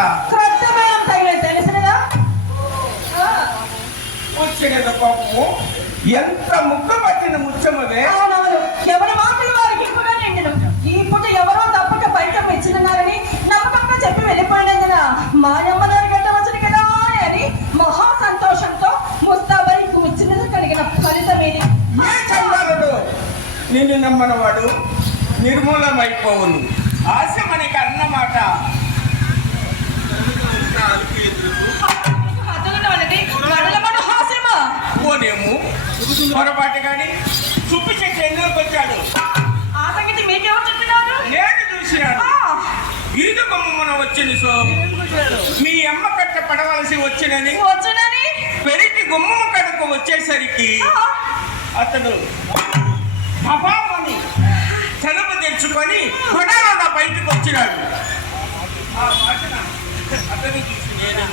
పూర్తిగా ముస్తాపైన ఏమిటి కదా? క్రొత్త మేళం తగిలే తెలిసినదా? వచ్చినది పాపము? ఎంత ముక్క పట్టిన ముచ్చమదే అవునవును. ఎవరి మాటలు వారికి కూడా నిండును. ఈ పూట ఎవరో తప్పక బయట మెచ్చినారని నమ్మకంగా చెప్పి వెళ్ళిపోయినందున మాయమ్మ గారి గంట వచ్చిన కదా అని మహా సంతోషంతో ముస్తాబరి కూర్చున్నది కలిగిన ఫలితం ఇది ఏ చండాలుడు నిన్ను నమ్మనవాడు నిర్మూలమైపోవును. ఆశ మనకి అన్నమాట పోనేము పొరపాటు కానీ చుప్పి చెట్టు ఎందుకు వచ్చాడు? ఆ సంగతి మీకెవరు చెప్పినారు? నేను చూసినాను. ఈదు బొమ్మన వచ్చిన సో. మీ అమ్మ కట్ట పడవలసి వచ్చినని వచ్చునని? పెరిగి గుమ్మమ్మ కడకు వచ్చేసరికి అతడు అపామని తలుపు తెరుచుకొని కొడాల బయటకు వచ్చినాడు. ఆ వాసన అతను చూసి నేను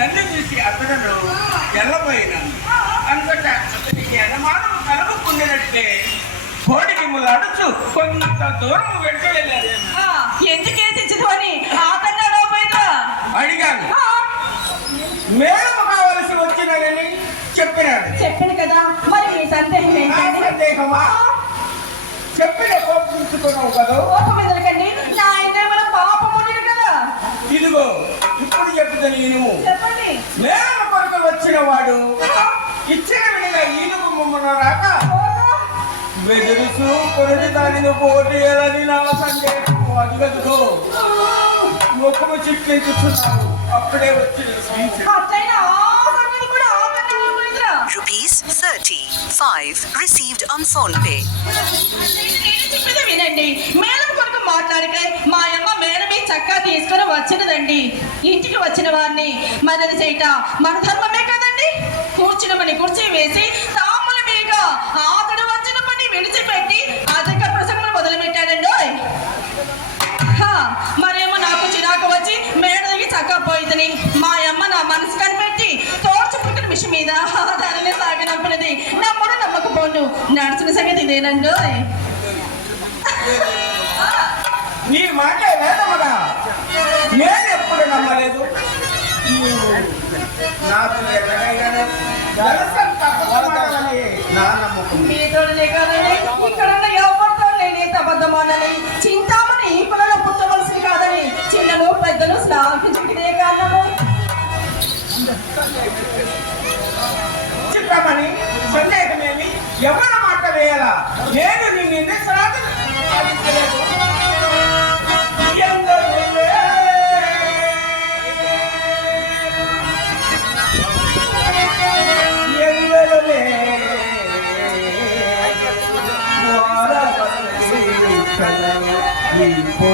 నన్ను చూసి అతను ఎల్లబోయినాను అనుకుంట అతనికి అనుమానం కలుపుకున్నట్టే కోడి మిమ్మల్ని అడుచు కొంత దూరం వెంట ఎందుకే లోపైందా అడిగాను. మేడము కావలసి వచ్చినని చెప్పినాడు. చెప్పాను కదా. మరి మీ సందేహం సందేహమా? చెప్పిన కోపించుకున్నావు కదా. కోపం ఎందుకండి? నా ఆయన మన పాపం ఉండదు కదా ఇదిగో ఇప్పుడు చెప్తాను చెప్పండి. మేడమ కొరకు వచ్చిన వాడు ఇచ్చిన విడిగా ఈనుగు మమ్మల్ని రాక బెదిరుసు కొరటి దానిని పోటీయాలని నా సందేహం అది కదుగో ముఖము చిక్కించుతున్నావు అప్పుడే వచ్చి Rupees 35 received on phone pay. నేను మాట్లాడితే మా అమ్మ మేడమే చక్క తీసుకుని వచ్చినదండి. ఇంటికి వచ్చిన వారిని మరది చేయట మన ధర్మమే కదండి? కూర్చునమని కుర్చీ వేసి తాముల మీద ఆతడు వచ్చిన పని విడిచిపెట్టి అధిక ప్రసంగం మొదలుపెట్టాడండి మరేమో నాకు చిరాకు వచ్చి మేడదికి చక్కపోయిందని మా అమ్మ నా మనసు కనిపెట్టి తోర్చు పుట్టిన మిషన్ మీద దానిని సాగనంపినది నమ్ముడు నమ్మకపోను. నడిచిన సంగతి ఇదేనండి నీ మాట వేదముగా నేను ఎప్పుడు నమ్మలేదు. నాకు ఎలాగైనా నా నమ్మకం. మీతోడనే కాదని ఇక్కడ ఎవరితో లేని అబద్ధమానని చింతామణి ఈ కులలో పుట్టవలసింది కాదని చిన్నలు పెద్దలు శ్లాఘించుకునే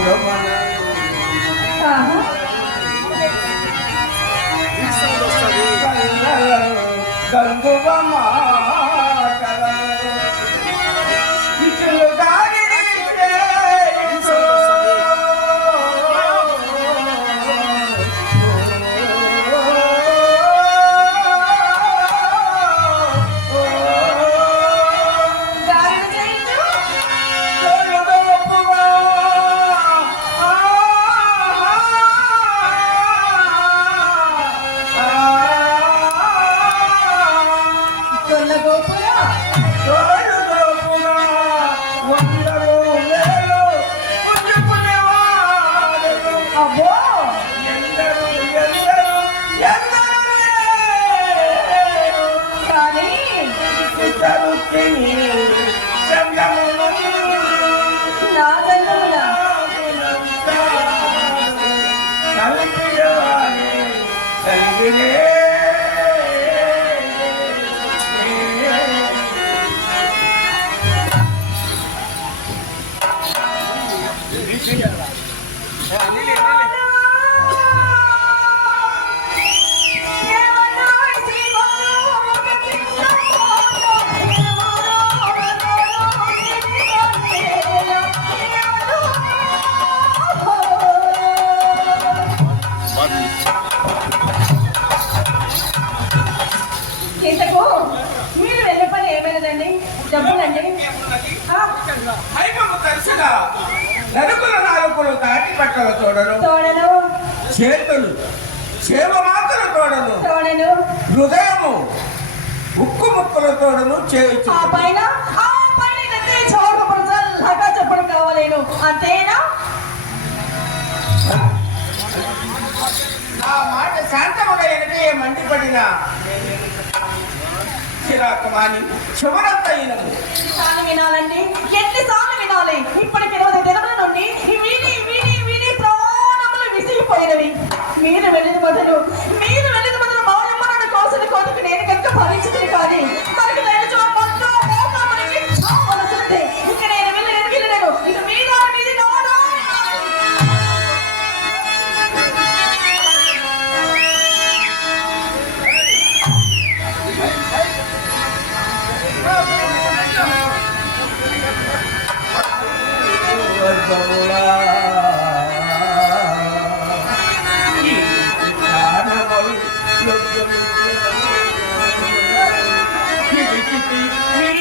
Yoga ஒன்று పట్టల తోడను. తోడను. చేతులు చేవమాతల తోడను. తోడను. హృదయము ఉక్కు ముక్కల తోడను చేయొచ్చు ఆ పైన ఆ పైన ఇదంతే చెప్పడం కావాలేను. అంతేనా? ఆ మాట శాంతముగా ఎనటే మండిపడిన చిరాకు మాని చివరంత అయినము సార్లు వినాలండి వినాలి? ఇప్పటికి ఇరవై దినముల నుండి ప్రాణములు మీరు వెళ్ళిన మొదలు మీరు వెళ్ళిన మొదలు మౌనమ్మ నన్ను కోసిన కోరిక నేను కనుక భరించింది కానీ Kitty, kitty, kitty.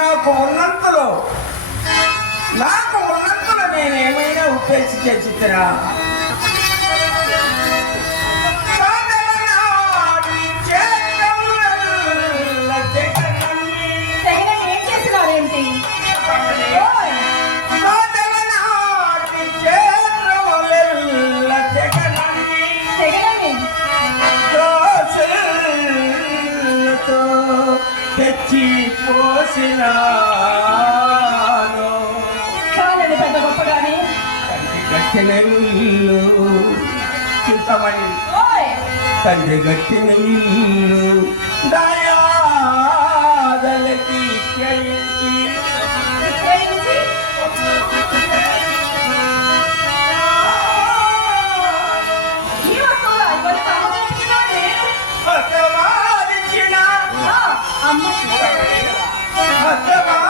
నాకు ఉన్నంతలో నాకు ఉన్నంతలో నేనేమైనా ఉప్పేసి చేసినా చాలండి పెద్ద గొప్పగాని. గట్టిన ఇల్లు చింతమణి తండ్రి గట్టిన ఇల్లు దయాదలకి చేయించి Yeah.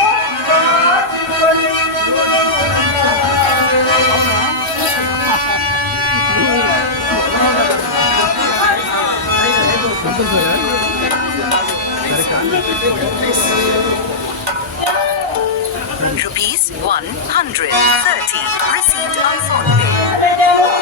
Rupees 130 received on phone pay.